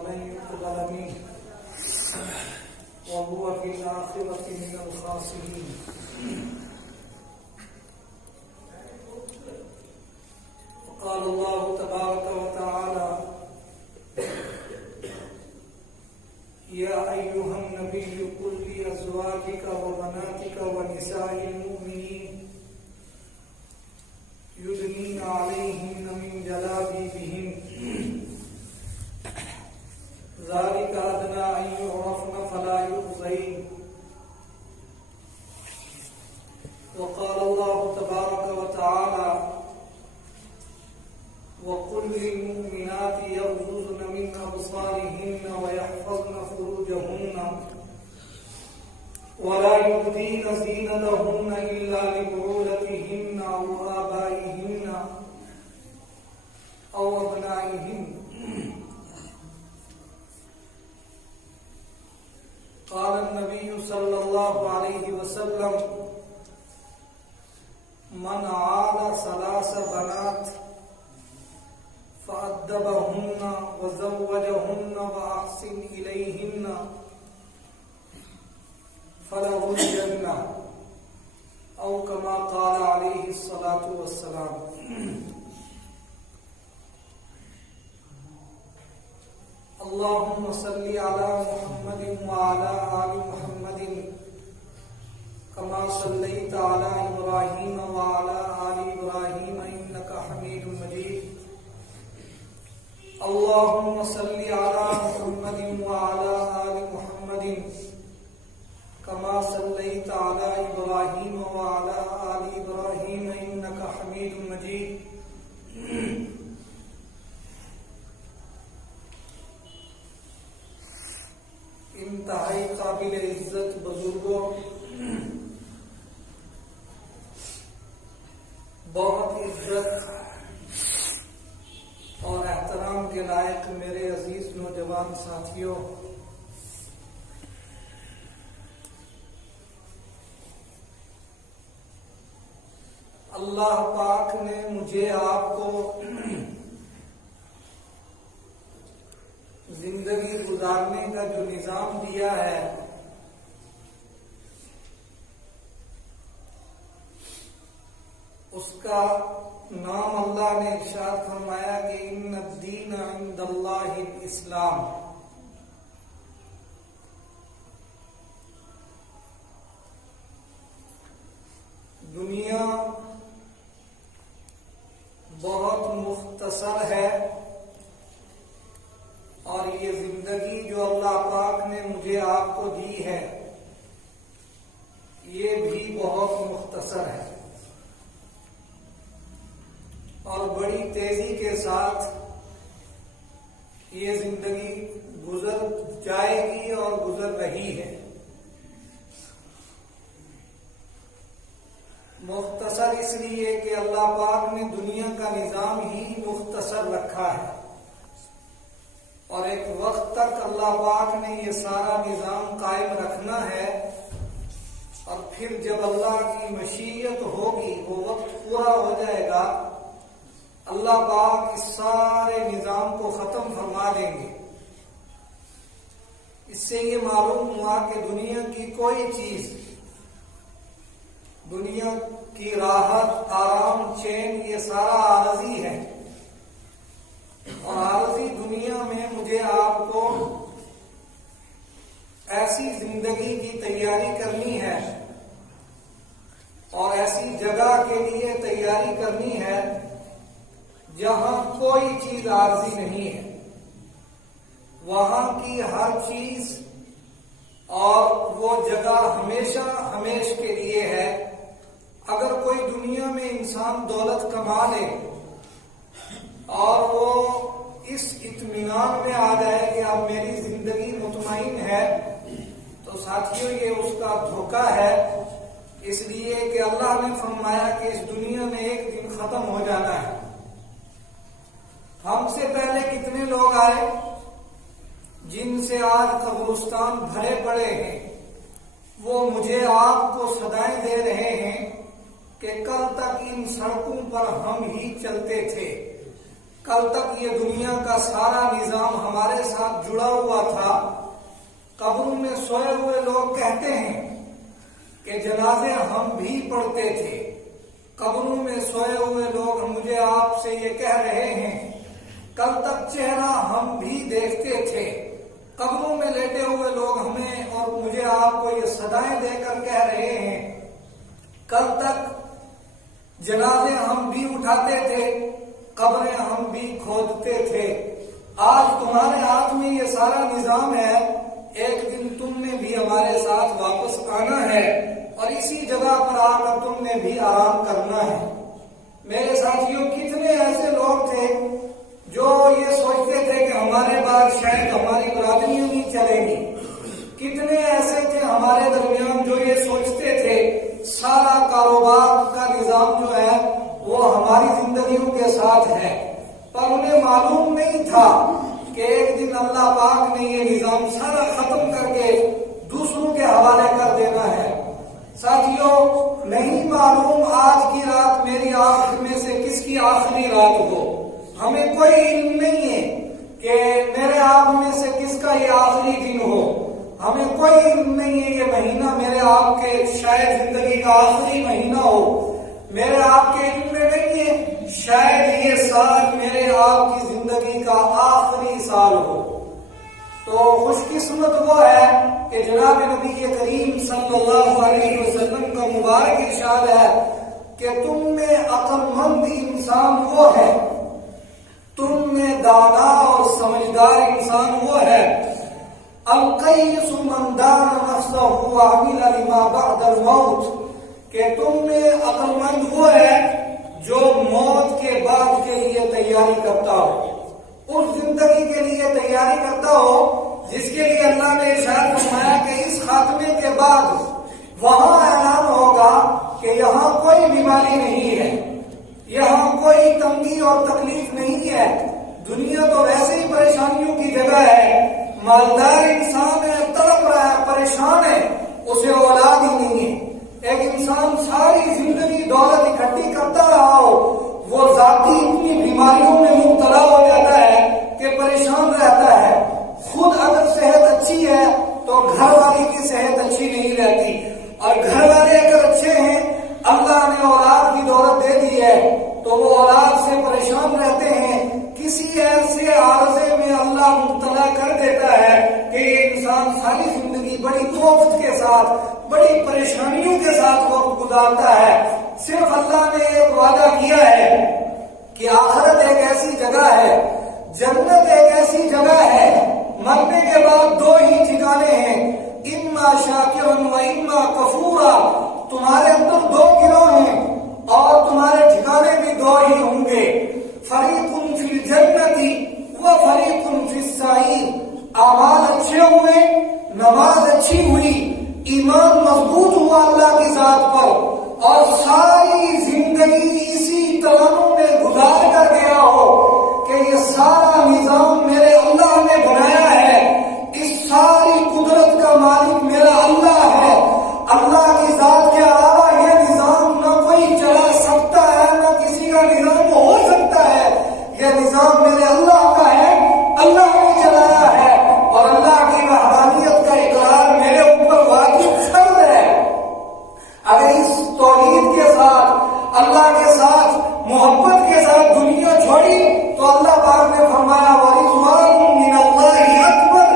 فلن يقبل منه وهو في الآخرة من الخاسرين. وقال الله تبارك وتعالى: يا أيها النبي قل لأزواجك وبناتك ونساء المؤمنين يدنين عليهن من جلابيبهن ذلك أدنى أن يعرفن فلا يؤذين. وقال الله تبارك وتعالى: وقل للمؤمنات يغضضن من أبصارهن ويحفظن فروجهن ولا يبدين زينتهن إلا لبعولتهن أو آبائهن أو أبنائهن. قال النبي صلى الله عليه وسلم: من عال ثلاث بنات فأدبهن وزوجهن وأحسن إليهن فله الجنة، أو كما قال عليه الصلاة والسلام. اللهم صل على محمد وعلى آل محمد كما صليت على إبراهيم وعلى آل إبراهيم إنك حميد مجيد. اللهم صل على محمد وعلى آل محمد كما صليت على إبراهيم وعلى آل إبراهيم إنك حميد مجيد. انتہائی قابل عزت بزرگوں، بہت عزت اور احترام کے لائق میرے عزیز نوجوان ساتھیوں، اللہ پاک نے مجھے آپ کو زندگی گزارنے کا جو نظام دیا ہے، اس کا نام اللہ نے ارشاد فرمایا کہ ان الدین عند اللہ الاسلام. دنیا بہت مختصر ہے اور یہ زندگی جو اللہ پاک نے مجھے آپ کو دی ہے یہ بھی بہت مختصر ہے اور بڑی تیزی کے ساتھ یہ زندگی گزر جائے گی اور گزر رہی ہے. مختصر اس لیے کہ اللہ پاک نے دنیا کا نظام ہی مختصر رکھا ہے اور ایک وقت تک اللہ پاک نے یہ سارا نظام قائم رکھنا ہے اور پھر جب اللہ کی مشیت ہوگی، وہ وقت پورا ہو جائے گا، اللہ پاک اس سارے نظام کو ختم فرما دیں گے. اس سے یہ معلوم ہوا کہ دنیا کی کوئی چیز، دنیا کی راحت، آرام، چین، یہ سارا عارضی ہے اور عارضی دنیا میں مجھے آپ کو ایسی زندگی کی تیاری کرنی ہے اور ایسی جگہ کے لیے تیاری کرنی ہے جہاں کوئی چیز عارضی نہیں ہے. وہاں کی ہر چیز اور وہ جگہ ہمیشہ ہمیش کے لیے ہے. اگر کوئی دنیا میں انسان دولت کما لے اور وہ اس اطمینان میں آ جائے کہ اب میری زندگی مطمئن ہے، تو ساتھیوں یہ اس کا دھوکہ ہے، اس لیے کہ اللہ نے فرمایا کہ اس دنیا میں ایک دن ختم ہو جانا ہے. ہم سے پہلے کتنے لوگ آئے جن سے آج قبرستان بھرے پڑے ہیں، وہ مجھے آپ کو صدائیں دے رہے ہیں کہ کل تک ان سڑکوں پر ہم ہی چلتے تھے، کل تک یہ دنیا کا سارا نظام ہمارے ساتھ جڑا ہوا تھا. قبروں میں سوئے ہوئے لوگ کہتے ہیں کہ جنازے ہم بھی پڑھتے تھے. قبروں میں سوئے ہوئے لوگ مجھے آپ سے یہ کہہ رہے ہیں کل تک چہرہ ہم بھی دیکھتے تھے. قبروں میں لیٹے ہوئے لوگ ہمیں اور مجھے آپ کو یہ صدائیں دے کر کہہ رہے ہیں کل تک جنازے ہم بھی اٹھاتے تھے, قبریں ہم بھی کھودتے تھے. آج تمہارے ہاتھ میں یہ سارا نظام ہے, ایک دن تم نے بھی ہمارے ساتھ واپس آنا ہے اور اسی جگہ پر آ کر تم نے بھی آرام کرنا ہے. میرے ساتھیوں, کتنے ایسے لوگ تھے جو یہ سوچتے تھے کہ ہمارے بعد شاید ہماری برادری نہیں چلے گی. کتنے ایسے تھے ہمارے درمیان جو یہ سوچتے تھے سارا کاروبار کا نظام جو ہے وہ ہماری زندگیوں کے ساتھ ہے, پر انہیں معلوم نہیں تھا کہ ایک دن اللہ پاک نے یہ نظام سارا ختم کر کے دوسروں کے حوالے کر دینا ہے. ساتھیوں, نہیں معلوم آج کی رات میری آنکھ میں سے کس کی آخری رات ہو. ہمیں کوئی علم نہیں ہے کہ میرے آپ میں سے کس کا یہ آخری دن ہو. ہمیں کوئی علم نہیں ہے یہ مہینہ میرے آپ کے شاید زندگی کا آخری مہینہ ہو. میرے آپ کے علم میں نہیں ہے شاید یہ سال میرے آپ کی زندگی کا آخری سال ہو. تو خوش قسمت وہ ہے کہ جناب نبی کریم صلی اللہ علیہ وسلم کا مبارک ارشاد ہے کہ تم میں عقل مند انسان وہ ہے, تم میں دانا اور سمجھدار انسان وہ ہے. القیس من دان نفسہ وعمل لما بعد الموت, کہ تم میں عقل مند وہ ہے جو موت کے بعد کے لیے تیاری کرتا ہو, اس زندگی کے لیے تیاری کرتا ہو جس کے لیے اللہ نے ارشاد فرمایا کہ اس خاتمے کے بعد وہاں اعلان ہوگا کہ یہاں کوئی بیماری نہیں ہے, یہاں کوئی تنگی اور تکلیف نہیں ہے. دنیا تو ویسے ہی پریشانیوں کی جگہ ہے. مالدار انسان ہے, تڑپ رہا ہے, پریشان ہے, اسے اولاد ہی نہیں ہے. ایک انسان ساری زندگی دولت اکٹھی کرتا رہا ہو, وہ ذاتی اتنی بیماریوں میں مبتلا ہو جاتا ہے کہ پریشان رہتا ہے. خود اگر صحت اچھی ہے تو گھر والے کی صحت اچھی نہیں رہتی, اور گھر والے اگر اچھے ہیں, اللہ نے اولاد کی دولت دے دی ہے تو وہ اولاد سے پریشان رہتے ہیں. کسی ایسے عارضے میں اللہ مبتلا کر دیتا ہے کہ یہ انسان ساری زندگی بڑی کوفت کے ساتھ, بڑی پریشانیوں کے ساتھ وقت گزارتا ہے. صرف اللہ نے ایک وعدہ کیا ہے کہ آخرت ایک ایسی جگہ ہے, جنت ایک ایسی جگہ ہے, مرنے کے بعد دو ہی ٹھکانے ہیں, اما شاکرن و اما کفورا. تمہارے اندر دو گروہ ہیں اور تمہارے ٹھکانے بھی دو ہی ہوں گے. فریق فی الجنت و فریق فی السعیر. اعمال اچھے ہوئے, نماز اچھی ہوئی, ایمان مضبوط ہوا اللہ کی ذات پر, اور ساری زندگی اسی تمنوں میں گزار کر گیا ہو کہ یہ سارا نظام میرے اللہ نے بنایا ہے, اس ساری قدرت کا مالک میرا اللہ ہے, اللہ کی ذات کے علاوہ یہ نظام نہ کوئی چلا سکتا ہے, نہ کسی کا نظام ہو سکتا ہے. یہ نظام میرے اللہ کا ہے, اللہ نے چلایا ہے, اور اللہ کی وحدانیت کا اقرار میرے اوپر واجب فرض ہے. اگر اس توحید کے ساتھ, اللہ کے ساتھ, محبت کے ساتھ دنیا چھوڑی تو اللہ پاک نے فرمایا وَرِضْوَانٌ مِّنَ اللَّهِ أَكْبَرُ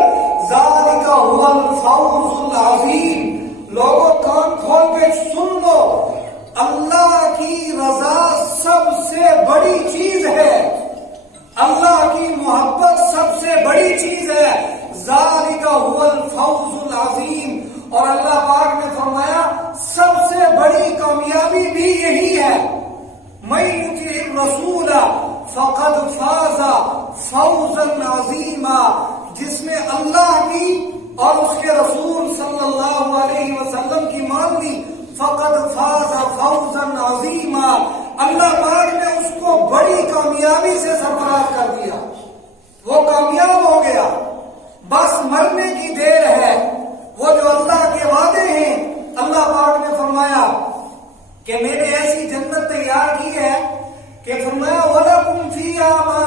ذَلِكَ هُوَ الْفَوْزُ الْعَظِيمُ. لوگوں کان کھول کے سن لو, اللہ کی رضا سب سے بڑی چیز ہے, اللہ کی محبت سب سے بڑی چیز ہے. ذَلِكَ هُوَ الْفَوْزُ الْعَظِيمُ. اور اللہ پاک نے فرمایا سب سے بڑی کامیابی بھی یہی ہے. مَن يُطِعِ الرَّسُولَ فَقَدْ فَازَ فَوْزًا عَظِيمًا. جس نے اللہ کی اور اس کے رسول صلی اللہ علیہ وسلم کی مان لی, فَقَدْ فَازَ فَوْزًا عَظِيمًا. اللہ پاک نے اس کو بڑی کامیابی سے سرفراز کر دیا, وہ کامیاب ہو گیا. بس مرنے کی دیر ہے. وہ جو اللہ کے وعدے ہیں, اللہ پاک نے فرمایا کہ میں نے ایسی جنت تیار کی ہے کہ فرمایا وَلَكُمْ فِيهَا مَا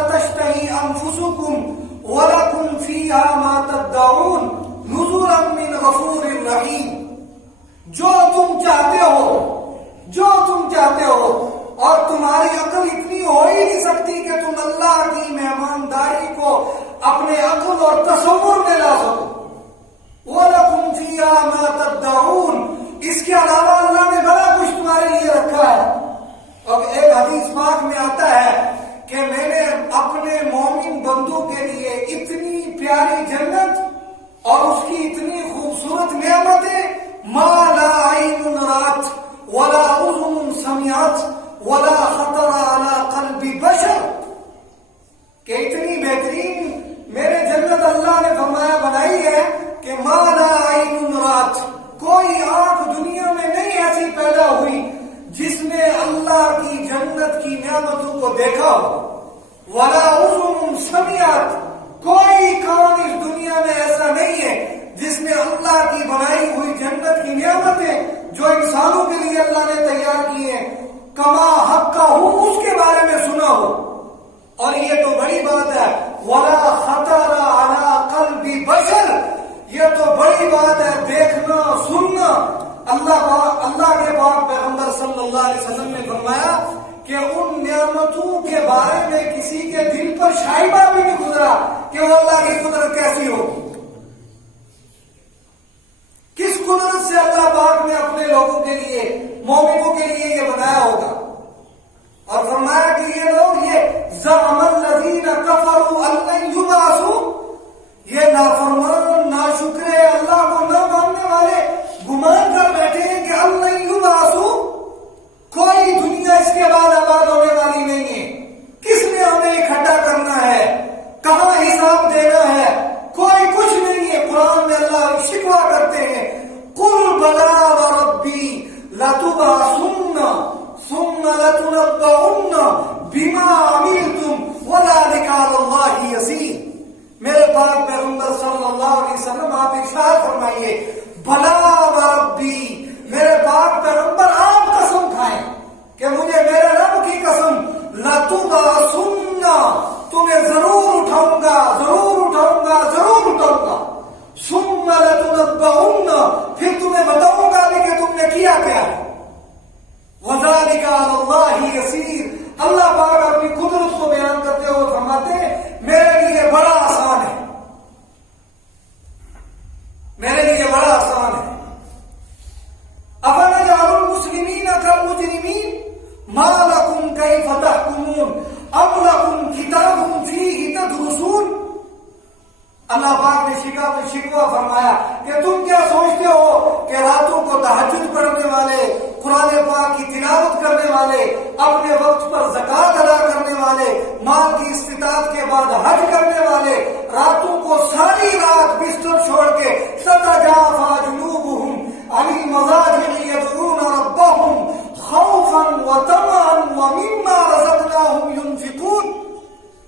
الغفور الرحیم. جو تم چاہتے ہو اور تمہاری عقل اتنی ہو ہی نہیں سکتی کہ تم اللہ کی مہمانداری کو اپنے عقل اور تصور میں لا سکو. وَلَكُمْ فِيهَا مَا تَدَّعُونَ. اس کے علاوہ اللہ نے بڑا کچھ تمہارے لیے رکھا ہے. اور ایک حدیث پاک میں آتا ہے کہ میں نے اپنے مومن بندوں کے لیے اتنی پیاری جنت اور اس کی اتنی خوبصورت نعمتیں ما لا عین رات ولا اذن سمعت ولا خطر على قلب بشر، کہ اتنی بہترین میرے جنت اللہ نے فرمایا بنائی ہے کہ ما لا عین رات، کوئی آنکھ دنیا میں نہیں ایسی پیدا ہوئی جس نے اللہ کی جنت کی نعمتوں کو دیکھا ہو. ولا اذن سمعت، کوئی کان اس دنیا میں ایسا نہیں ہے جس نے اللہ کی بنائی ہوئی جنت کی نعمتیں جو انسانوں کے لیے اللہ نے تیار کی ہیں کما حق ہوں اس کے بارے میں سنا ہو. اور یہ تو بڑی بات ہے. ولا خطر علی قلب بشر، یہ تو بڑی بات ہے دیکھنا سننا. اللہ کے پاک پیغمبر صلی اللہ علیہ وسلم نے فرمایا کہ ان نعمتوں کے بارے میں کسی کے دل پر شائبہ بھی نہیں گزرا کہ وہ اللہ کی قدرت کیسی ہوگی. کس قدرت سے اللہ پاک نے اپنے لوگوں کے لیے، مومنوں کے لیے یہ بنایا ہوگا. اور فرمایا کہ یہ لوگ زعم الذین کفروا ان لن یبعثوا، یہ نافرمان ناشکر اللہ کو نہ ماننے والے گمان کر بیٹھے ہیں کہ ان لن یبعثوا، کوئی دنیا اس کے بعد آباد ہونے والی نہیں ہے. کس نے ہمیں اکٹھا کرنا ہے، کہاں حساب دینا ہے، کوئی کچھ نہیں ہے. قرآن میں اللہ شکوہ کرتے ہیں قل بلا وربی لتبعثن ثم لتنبؤن بما عملتم وذلك على اللہ یسیر. میرے پاک پیغمبر صلی اللہ علیہ وسلم آپ ارشاد فرمائیے بلا وربی، میرے پاک پیغمبر آپ قسم کھائیں کہ مجھے میرے رب کی قسم، لتبعثن، تمہیں ضرور اٹھاؤں گا، ضرور اٹھاؤں گا، ضرور اٹھاؤں گا. ثم لتنبؤن، پھر تمہیں بتاؤں گا بھی کہ تم نے کیا کیا ہے. وذلك على اللہ یسیر. اللہ پاک اپنی قدرت کو بیان کرتے ہوئے فرماتے ہیں میرے لیے بڑا آسان ہے، میرے لیے بڑا آسان ہے. افنجعل المسلمین کالمجرمین ما لکم کیف تحکمون ام لکم کتاب فیہ تدرسون. اللہ پاک نے شکوہ فرمایا کہ تم کیا سوچتے ہو کہ راتوں کو تہجد پڑھنے والے، قرآن پاک کی تلاوت کرنے والے، اپنے وقت پر زکوٰۃ ادا کرنے والے، مال کی استطاعت کے بعد حج کرنے والے، راتوں کو ساری رات بستر چھوڑ کے تتجافی جنوبہم عن المضاجع یدعون ربہم خوفا وطمعا ومما رزقناہم ينفقون،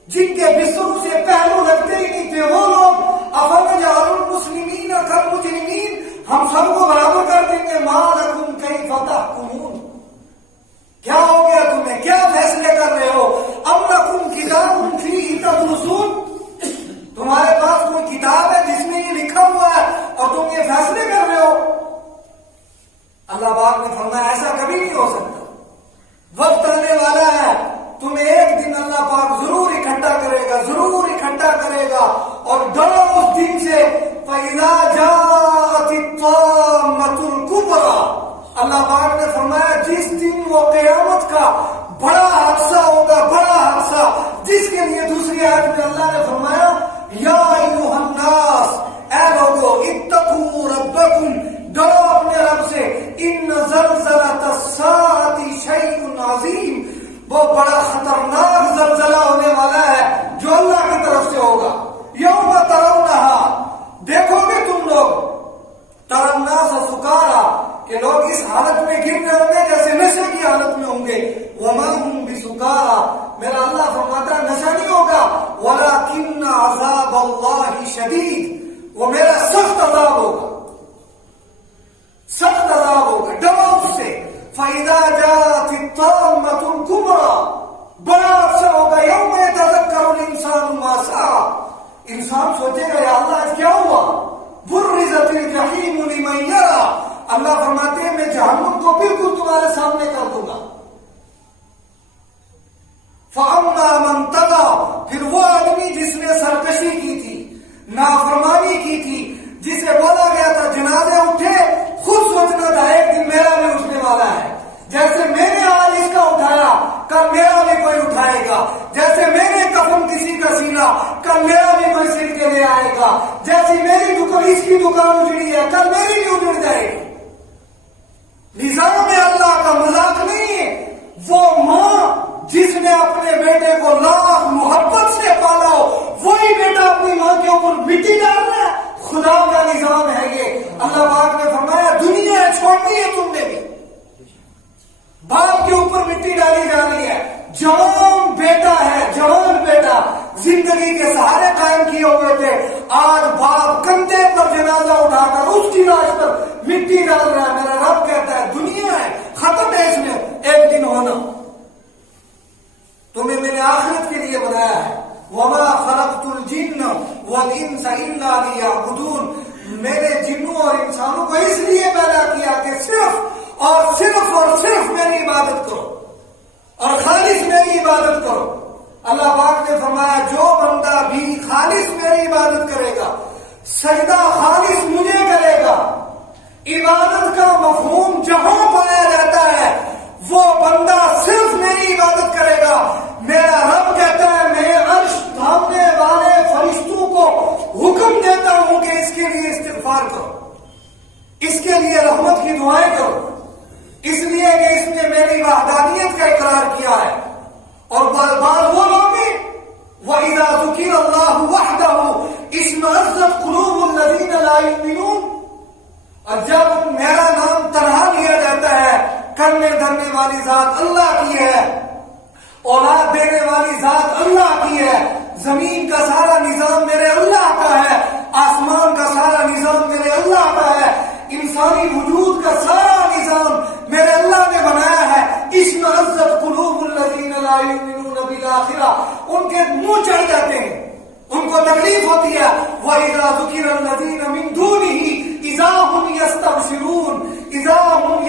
جن کے بستروں سے پہلو لگتے ہی نہیں تھے وہ لوگ. افنجعل المسلمین کالمجرمین، ہم سب کو برابر کر دیں گے. ما لکم کیف تحکمون، کیا ہو گیا تمہیں، کیا فیصلے کر رہے ہو. ام لکم کتاب فیہ تدرسون، تمہارے پاس کوئی کتاب ہے جس میں یہ لکھا ہوا ہے اور تم یہ فیصلے کر رہے ہو. اللہ پاک نے فرمایا ایسا کبھی نہیں ہو سکتا. وقت آنے والا ہے، تمہیں ایک دن اللہ پاک ضرور اکٹھا کرے گا، ضرور اکٹھا کرے گا. اور ڈرو اس دن سے فَإِذَا جَاءَتِ الطَّامَّةُ الْكُبْرَى. اللہ پاک نے فرمایا جس دن وہ قیامت کا بڑا حادثہ ہوگا، بڑا حادثہ، جس کے لیے دوسری آیت میں اللہ نے فرمایا یا ایھا الناس، اے لوگو، اتقوا ربکم، ڈرو اپنے رب سے. ان زلزلۃ الساعۃ شیء عظیم، وہ بڑا خطرناک زلزلہ ہونے والا ہے جو اللہ کی طرف سے ہوگا. یوم ترونہا، دیکھو گے تم لوگ، تری الناس سکارا، کہ لوگ اس حالت میں گر رہے ہوں گے جیسے نشے کی حالت میں ہوں گے. وما ہم بسکارا، میرا اللہ فرماتا ہے نشہ نہیں ہوگا. ولکن عذاب اللہ شدید، وہ میرا سخت عذاب ہوگا، سخت عذاب ہوگا. ڈرو اس سے. فَإِذَا جَاءَتِ الطَّامَّةُ الْكُبْرَى، بڑا حادثہ ہوگا. یوم یتذکر الانسان ما سعی، انسان سوچے گا یا اللہ آج کیا ہوا. بُرِّزَتِ الجحیم لمن یری، اللہ فرماتے ہیں میں جہنم کو بالکل تمہارے سامنے کر دوں گا. فَأَمَّا مَنْ طَغَىٰ، پھر وہ آدمی جس نے سرکشی کی تھی، نافرمانی کی تھی، جسے بولا گیا تھا جنازے اٹھے، خود سوچنا تھا ایک دن میرا بھی اٹھنے والا ہے، جیسے میں نے آج اس کا اٹھایا کل میرا بھی کوئی اٹھائے گا، جیسے میں نے کفن کسی کا سینا کل میرا بھی کوئی سل کے لے آئے گا، جیسی میری دکان اس کی دکان اجڑی ہے کل میری بھی اجڑ جائے گی. نظام اللہ کا مذاق نہیں ہے. وہ ماں جس نے اپنے بیٹے کو لاکھ محبت سے پالا ہو، وہی بیٹا اپنی ماں کے اوپر مٹی ڈال رہا ہے. خدا کا نظام ہے یہ. اللہ پاک نے فرمایا دنیا چھوڑنی ہے تم نے بھی، باپ کے اوپر مٹی ڈالی جا رہی ہے. جوان بیٹا ہے، جوان بیٹا زندگی کے سہارے قائم کیے ہوئے تھے، آج باپ کندھے پر جنازہ اٹھا کر اس کی لاش پر مٹی ڈال رہا ہے. میرا رب کہتا ہے دنیا ہے، ختم ہے، اس میں ایک دن ہونا. تمہیں میں نے آخرت کے لیے بنایا ہے. وَمَا خَلَقْتُ الْجِنَّ وَالْإِنسَ إِلَّا لِيَعْبُدُونَ، میں نے جنوں اور انسانوں کو اس لیے پیدا کیا کہ صرف اور صرف میری عبادت کرو اور خالص میری عبادت کرو. اللہ پاک نے فرمایا جو بندہ بھی خالص میری عبادت کرے گا، سجدہ خالص مجھے کرے گا. عبادت کا مفہوم جہاں پایا جاتا ہے وہ بندہ صرف میری عبادت کرے گا. میرا رب کہتا ہے میں عرش تھامنے والے فرشتوں کو حکم دیتا ہوں کہ اس کے لیے استغفار کرو، اس کے لیے رحمت کی دعائیں کرو، اس لیے کہ اس نے میری وحدانیت کا اقرار کیا ہے. اور بعض وہ لوگ ہیں وَإِذَا ذُكِرَ اللَّهُ وَحْدَهُ اشْمَأَزَّتْ قُلُوبُ الَّذِينَ لَا يُؤْمِنُونَ، اور جب میرا نام تنہا لیا جاتا ہے، کرنے دھرنے والی ذات اللہ کی ہے، اولاد دینے والی ذات اللہ کی ہے، زمین کا سارا نظام میرے اللہ کا ہے، آسمان کا سارا نظام میرے اللہ کا ہے، انسانی وجود کا سارا نظام میرے اللہ نے بنایا ہے. اشمئزت قلوب الذین لا یؤمنون بالآخرہ، ان کے منہ چڑھ جاتے ہیں، ان کو تکلیف ہوتی ہے. وَإِذَا ذُكِرَ الَّذِينَ مِن دُونِهِ إِذَا هُمْ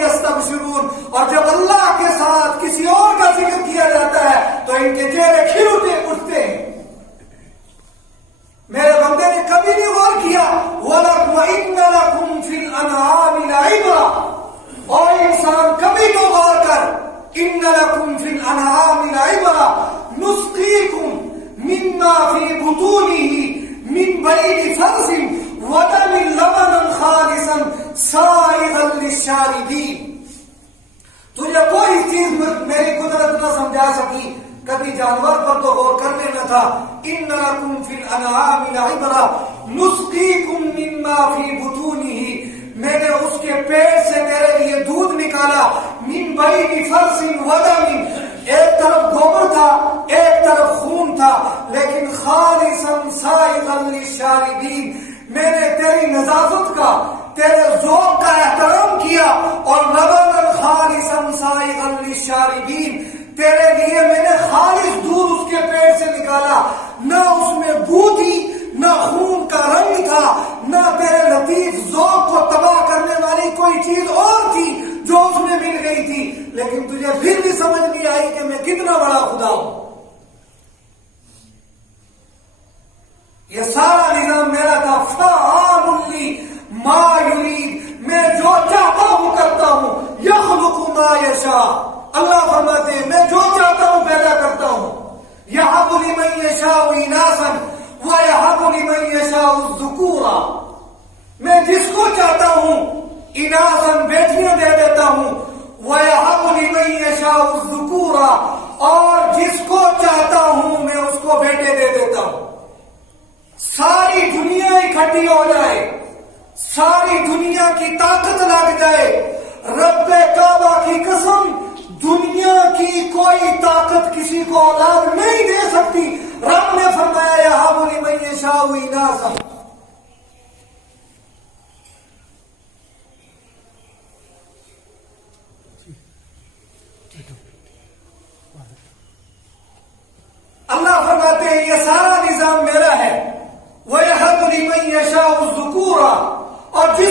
يَسْتَبْشِرُونَ، اور جب اللہ کے ساتھ کسی اور کا ذکر کیا جاتا ہے تو ان کے چہرے کھل اٹھتے ہیں. میرے بندے نے کبھی نہیں غور کیا وَإِنَّ لَكُمْ فِي الْأَنْعَامِ لَعِبْرَةً، اور انسان کبھی تو غور کر، إِنَّ لَكُمْ فِي الْأَنْعَامِ لَعِبْرَةً نُسْقِيكُمْ مِمَّا فِي بُطُونِهِ مِنْ بَيْنِ فَرْثٍ وَدَمٍ لَبَنًا خَالِصًا سَائِغًا لِلشَّارِبِينَ. تجھے کوئی چیز میری قدرت نہ سمجھا سکی، کبھی جانور پر تو غور کر لینا تھا. إِنَّ لَكُمْ فِي الْأَنْعَامِ لَعِبْرَةً نُسْقِيكُمْ مِمَّا فِي بُطُونِهِ، میں نے اس کے پیٹ سے تیرے لیے دودھ نکالا. مِنْ بَيْنِ فَرْثٍ وَدَمٍ، ایک طرف گوبر تھا ایک طرف خون تھا، لیکن خالصاً سائغاً للشاربین، میں نے تیری نظافت کا، تیرے ذوق کا احترام کیا. اور لبناً خالصاً سائغاً للشاربین، تیرے لیے میں نے خالص دودھ اس کے پیٹ سے نکالا، نہ اس میں بو تھی، نہ خون کا رنگ تھا، نہ تیرے لطیف ذوق کو تباہ کرنے والی کوئی چیز اور تھی جو اس میں مل گئی تھی. لیکن تجھے پھر بھی سمجھ نہیں آئی کہ میں کتنا بڑا خدا ہوں. یہ سارا نظام میرا تھا. فَعَالٌ لِّمَا يُرِيدُ، میں جو چاہتا ہوں کرتا ہوں. يَخْلُقُ مَا يَشَاءُ، اللہ فرماتے ہیں میں جو چاہتا ہوں پیدا کرتا ہوں. يَهَبُ لِمَن يَشَاءُ إِنَاثًا وَيَهَبُ لِمَن يَشَاءُ الذُّكُورَ، میں جس کو چاہتا ہوں اناثاً بیٹیاں دے دیتا ہوں. وَيَهَبُ لِمَن يَشَاءُ الذُّكُورَ، اور جس کو چاہتا ہوں میں اس کو بیٹے دے دیتا ہوں. ساری دنیا اکٹھی ہو جائے، ساری دنیا کی طاقت لگ جائے، رب کعبہ کی قسم دنیا کی کوئی طاقت کسی کو اولاد نہیں دے سکتی. رب نے فرمایا یَهَبُ لِمَن يَشَاءُ إِنَاثًا. اللہ فرماتے ہیں یہ سارا نظام میرا ہے. وَيَهَبُ لِمَن يَشَاءُ الذُّكُورَ، اور جس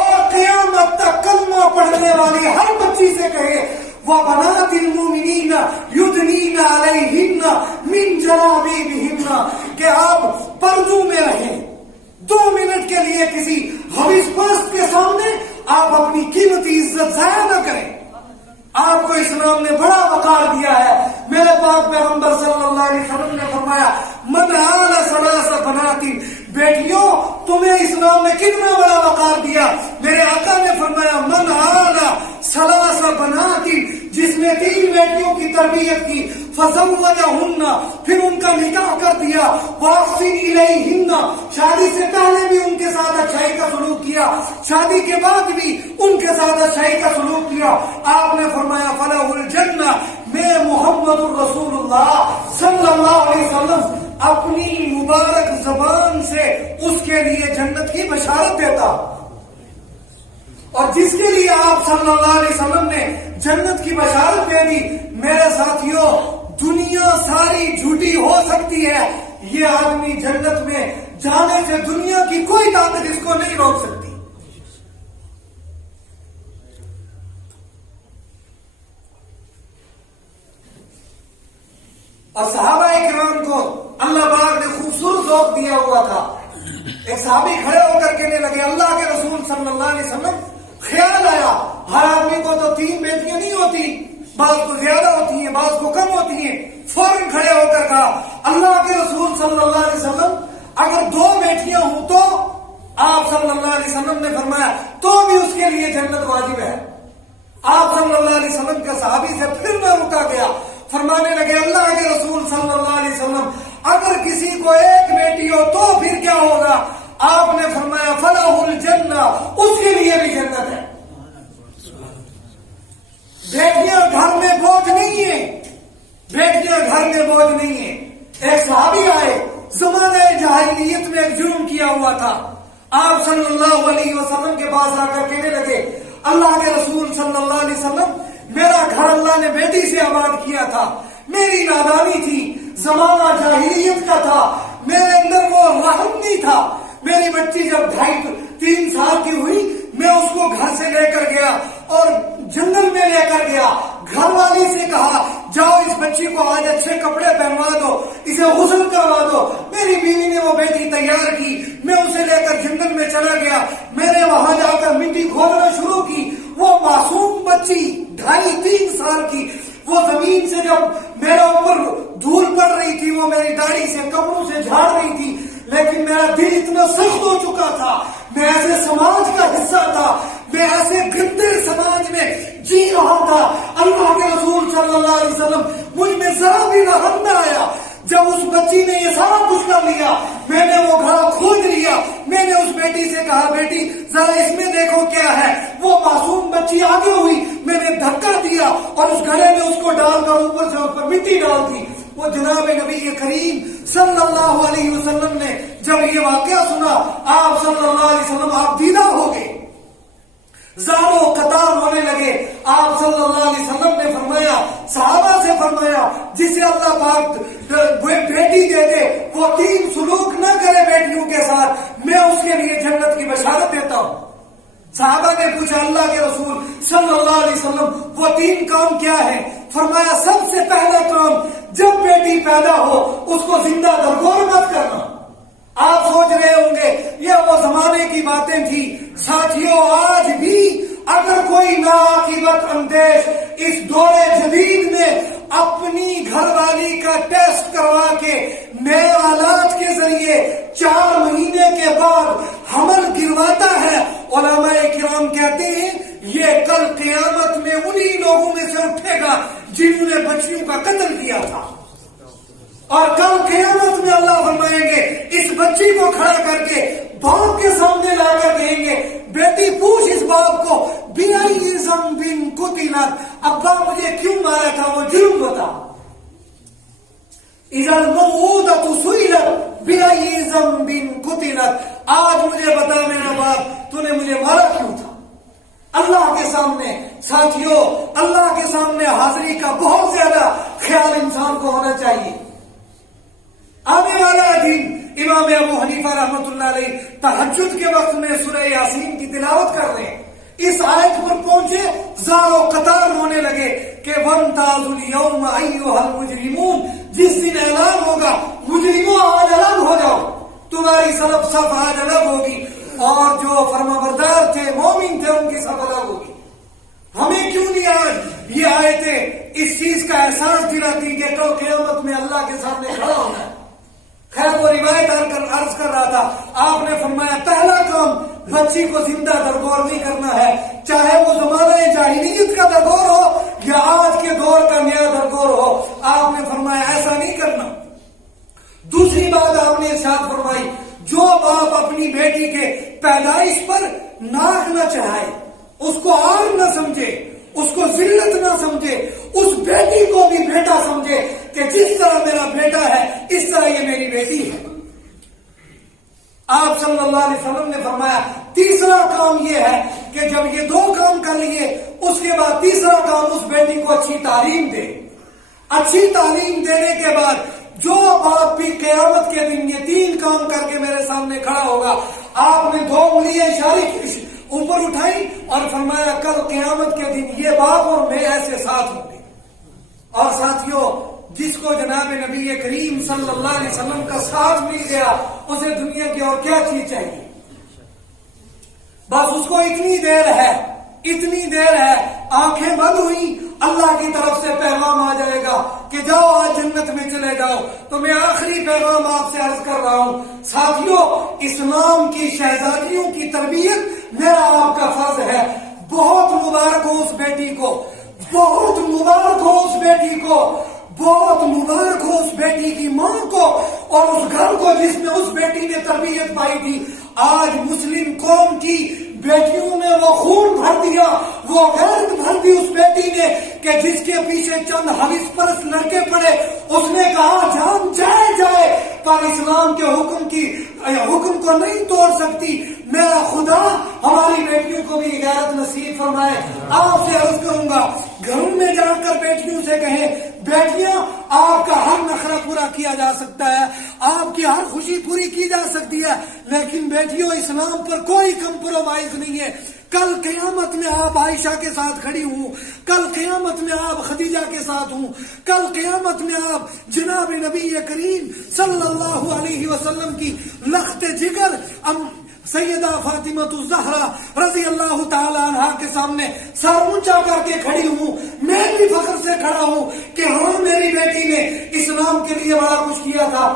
اور قیامت تک کلمہ پڑھنے والی ہر بچی سے کہے وَبَنَاتِ الْمُؤْمِنِينَ يُدْنِينَ عَلَيْهِنَّ مِنْ جَلَابِيبِهِنَّ کہ آپ پردوں میں رہیں. 2 منٹ کے لیے کسی حویث پرست کے سامنے آپ اپنی قیمتی عزت ضائع نہ کریں. آپ کو اسلام نے بڑا وقار دیا ہے. میرے پاک پیغمبر صلی اللہ علیہ وسلم نے فرمایا من آل ثلاث بنات، بیٹیوں تمہیں اسلام نے کتنا بڑا وقار دیا. میرے آقا نے فرمایا من آل ثلاث بنات، جس نے 3 بیٹیوں کی تربیت کی، فزوجہن، پھر ان کا نکاح کر دیا، واحسن الیہن، شادی سے پہلے بھی ان کے ساتھ اچھائی کا سلوک کیا، شادی کے بعد بھی ان کے ساتھ اچھائی کا سلوک کیا. آپ نے فرمایا فلہ الجنہ، میں محمد الرسول اللہ صلی اللہ علیہ وسلم اپنی مبارک زبان سے اس کے لیے جنت کی بشارت دیتا. اور جس کے لیے آپ صلی اللہ علیہ وسلم نے جنت کی بشارت دے دی، میرے ساتھیوں دنیا ساری جھوٹی ہو سکتی ہے، یہ آدمی جنت میں جانے سے دنیا کی کوئی طاقت اس کو نہیں روک سکتی. اور صحابہ کرام کو اللہ پاک نے خوبصورت ذوق دیا ہوا تھا. ایک صحابی کھڑے ہو کر کہنے لگے اللہ کے رسول صلی اللہ علیہ وسلم، خیال آیا ہر آدمی کو تو 3 بیٹیاں نہیں ہوتی، بعض کو زیادہ ہوتی ہیں، بعض کو کم ہوتی ہیں. فوراً کھڑے ہو کر کہا اللہ کے رسول صلی اللہ علیہ وسلم اگر 2 بیٹیاں ہوں تو؟ آپ صلی اللہ علیہ وسلم نے فرمایا تو بھی اس کے لیے جنت واجب ہے. آپ صلی اللہ علیہ وسلم کے صحابی سے پھر نہ رکا گیا، فرمانے لگے اللہ کے رسول صلی اللہ علیہ وسلم اگر کسی کو 1 بیٹی ہو تو پھر کیا ہوگا؟ آپ نے فرمایا فلاح الجنہ، اس کے لیے بھی جنت ہے. بیٹیاں گھر میں بوجھ نہیں ہیں، بیٹیاں گھر میں بوجھ نہیں ہیں. ایک صحابی آئے، زمانہ جاہلیت میں ایک جرم کیا ہوا تھا. آپ صلی اللہ علیہ وسلم کے پاس آ کر کہنے لگے اللہ کے رسول صلی اللہ علیہ وسلم میرا گھر اللہ نے بیٹی سے آباد کیا تھا، میری نادانی تھی، زمانہ جاہلیت کا تھا، میرے اندر وہ رحم نہیں تھا. میری بچی جب 2.5-3 سال کی ہوئی میں اس کو گھر سے لے کر گیا اور جنگل میں لے کر گیا. گھر والی سے کہا جاؤ اس بچی کو آج اچھے کپڑے پہنوا دو، اسے غسل کروا دو. میری بیوی نے وہ بیٹی تیار کی، میں اسے لے کر جنگل میں چلا گیا. میں نے وہاں جا کر مٹی کھودنا شروع کی. وہ معصوم بچی 2.5-3 سال کی وہ زمین سے جب میرے اوپر دھول پڑ رہی تھی وہ میری داڑھی سے کپڑوں سے جھاڑ رہی تھی، لیکن میرا دل اتنا سخت ہو چکا تھا. میں ایسے سماج کا حصہ تھا، میں ایسے گندے سماج میں جی رہا تھا. اللہ کے رسول صلی اللہ علیہ وسلم مجھ میں ذرا بھی رحم نہ آیا. جب اس بچی نے یہ سارا کچھ کر لیا میں نے وہ گھڑا کھود لیا. میں نے اس بیٹی سے کہا بیٹی ذرا اس میں دیکھو کیا ہے. وہ معصوم بچی آگے ہوئی، میں نے دھکا دیا اور اس گھڑے میں اس کو ڈال کر اوپر سے اس پر مٹی ڈال دی. وہ جناب نبی کریم صلی اللہ علیہ وسلم نے جب یہ واقعہ سنا آپ صلی اللہ علیہ وسلم آپ دیدہ ہو گئے، زاروں قطار ہونے لگے. آپ صلی اللہ علیہ وسلم نے فرمایا صحابہ سے فرمایا جسے اللہ پاک بیٹی دے دے وہ 3 سلوک نہ کرے بیٹیوں کے ساتھ، میں اس کے لیے جنت کی بشارت دیتا ہوں. صحابہ نے پوچھا اللہ کے رسول صلی اللہ علیہ وسلم وہ 3 کام کیا ہے؟ فرمایا سب سے پہلا کام جب بیٹی پیدا ہو اس کو زندہ درگور مت کرنا. آپ سوچ رہے ہوں گے یہ وہ زمانے کی باتیں تھی. ساتھیوں آج بھی اگر کوئی ناعاقبت اندیش اس دور جدید میں اپنی گھر والی کا ٹیسٹ کروا کے نئے آلات کے ذریعے 4 مہینے کے بعد حمل گرواتا ہے، علماء کرام کہتے ہیں یہ کل قیامت میں انہی لوگوں میں سے اٹھے گا جنہوں نے بچیوں کا قتل کیا تھا. اور کل قیامت میں اللہ فرمائیں گے اس بچی کو کھڑا کر کے باپ کے سامنے لا کر کہیں گے بیٹی پوچھ اس باپ کو بِأَيِّ ذَنبٍ قُتِلَتْ، ابا مجھے کیوں مارا تھا وہ جرم بتا. اِذَا الْمَوْعُودَةُ سُئِلَتْ بِأَيِّ ذَنبٍ قُتِلَتْ، آج مجھے بتا میرا باپ تو نے مجھے مارا کیوں تھا. اللہ کے سامنے ساتھیوں اللہ کے سامنے حاضری کا بہت زیادہ خیال انسان کو ہونا چاہیے. آنے والا دن امام ابو حنیفہ رحمۃ اللہ علیہ تہجد کے وقت میں سورہ یاسین کی تلاوت کر رہے ہیں، اس آیت پر پہنچے، زار و قطار رونے لگے کہ وَامْتَازُوا الْيَوْمَ أَيُّهَا الْمُجْرِمُونَ، جس دن اعلان ہوگا مجرموں آج الگ ہو جاؤ، تمہاری سب صف آج الگ ہوگی، اور جو فرمانبردار تھے مومن تھے ان کی صف الگ ہوگی۔ ہمیں کیوں نہیں آج یہ آیتیں اس چیز کا احساس دلاتی کہ کل قیامت میں اللہ کے سامنے کھڑا ہونا ہے؟ خیر وہ روایت عرض کر رہا تھا، آپ نے فرمایا پہلا کام بچی کو زندہ درگور نہیں کرنا ہے، چاہے وہ زمانہ جاہلیت کا درگور ہو یا آج کے دور کا نیا درگور ہو، آپ نے فرمایا ایسا نہیں کرنا۔ دوسری بات آپ نے ارشاد فرمائی، جو باپ اپنی بیٹی کے پیدائش پر ناک نہ چڑھائے، اس کو عار نہ سمجھے، اس کو ذلت نہ سمجھے، اس بیٹی کو بھی بیٹا سمجھے کہ جس طرح میرا بیٹا ہے اس طرح یہ میری بیٹی ہے۔ آپ صلی اللہ علیہ وسلم نے فرمایا تیسرا کام یہ ہے کہ جب یہ دو کام کر لیے اس کے بعد تیسرا کام اس بیٹی کو اچھی تعلیم دے۔ اچھی تعلیم دینے کے بعد جو باپ بھی قیامت کے دن یہ تین کام کر کے میرے سامنے کھڑا ہوگا، آپ نے دو انگلیاں اشارے کی اوپر اٹھائی اور فرمایا کل قیامت کے دن یہ باپ اور میں ایسے ساتھ ہوں گے۔ اور ساتھیوں، جس کو جناب نبی کریم صلی اللہ علیہ وسلم کا ساتھ مل گیا اسے دنیا کی اور کیا چیز چاہیے؟ بس اس کو اتنی دیر ہے آنکھیں بند ہوئی، اللہ کی طرف سے پیغام آ جائے گا کہ جاؤ آج جنت میں چلے جاؤ۔ تو میں آخری پیغام آپ سے عرض کر رہا ہوں، ساتھیوں، اسلام کی شہزادیوں کی تربیت میرا آپ کا فرض ہے۔ بہت مبارک ہو اس بیٹی کو، بہت مبارک ہو اس بیٹی کو، بہت مبارک ہو اس بیٹی کی ماں کو اور اس گھر کو جس میں اس بیٹی نے تربیت پائی تھی۔ آج مسلم قوم کی بیٹیوں میں وہ خون بھر دیا، وہ غیرت بھر دی اس بیٹی نے کہ جس کے پیچھے چند حویث پرست لڑکے پڑے، اس نے کہا جان جائے پر اسلام کے حکم کو نہیں توڑ سکتی۔ میرا خدا ہماری بیٹیوں کو بھی غیرت نصیب فرمائے۔ آپ سے عرض کروں گا، گھروں میں جا کر بیٹیوں سے کہیں بیٹیاں آپ کا ہر نخرہ پورا کیا جا سکتا ہے، آپ کی ہر خوشی پوری کی جا سکتی ہے، لیکن بیٹیوں اسلام پر کوئی کمپرومائز نہیں ہے۔ کل قیامت میں آپ عائشہ کے ساتھ کھڑی ہوں، کل قیامت میں آپ خدیجہ کے ساتھ ہوں، کل قیامت میں آپ جناب نبی کریم صلی اللہ علیہ وسلم کی لخت جگر سیدہ فاطمہ الزہرا رضی اللہ تعالی عنہا کے سامنے سر اونچا کر کے کھڑی ہوں۔ میں بھی فخر سے کھڑا ہوں کہ ہاں میری بیٹی نے اسلام کے لیے بڑا کچھ کیا تھا۔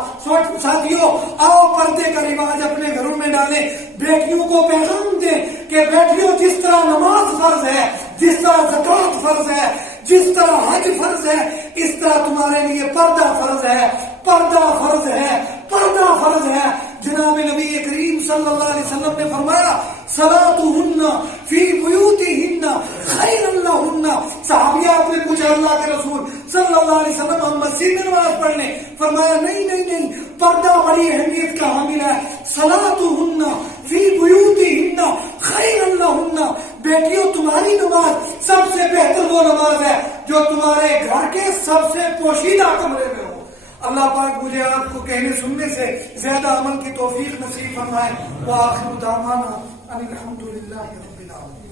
ساتھیوں، آؤ پردے کا رواج اپنے گھروں میں ڈالیں، بیٹیوں کو پیغام دیں کہ بیٹیوں جس طرح نماز فرض ہے، جس طرح زکوٰۃ فرض ہے، جس طرح حج فرض ہے، اس طرح تمہارے لیے پردہ فرض ہے، پردہ فرض ہے، پردہ فرض ہے۔ جناب نبی کریم صلی اللہ علیہ وسلم نے فرمایا صلاتہن فی بیوتہن خیر لہن۔ صحابیات نے پوچھا اللہ کے رسول صلی اللہ علیہ وسلم ہم مسجد میں نماز پڑھ لیں؟ فرمایا نہیں، پردہ بڑی اہمیت کا حامل ہے۔ صلاتہن فی بیوتہن خیر لہن، بیٹیوں تمہاری نماز سب سے بہتر وہ نماز ہے جو تمہارے گھر کے سب سے پوشیدہ کمرے میں ہو۔ اللہ پاک مجھے آپ کو کہنے سننے سے زیادہ عمل کی توفیق نصیب فرمائے۔ وآخر دعوانا ان الحمد للہ رب العالمین۔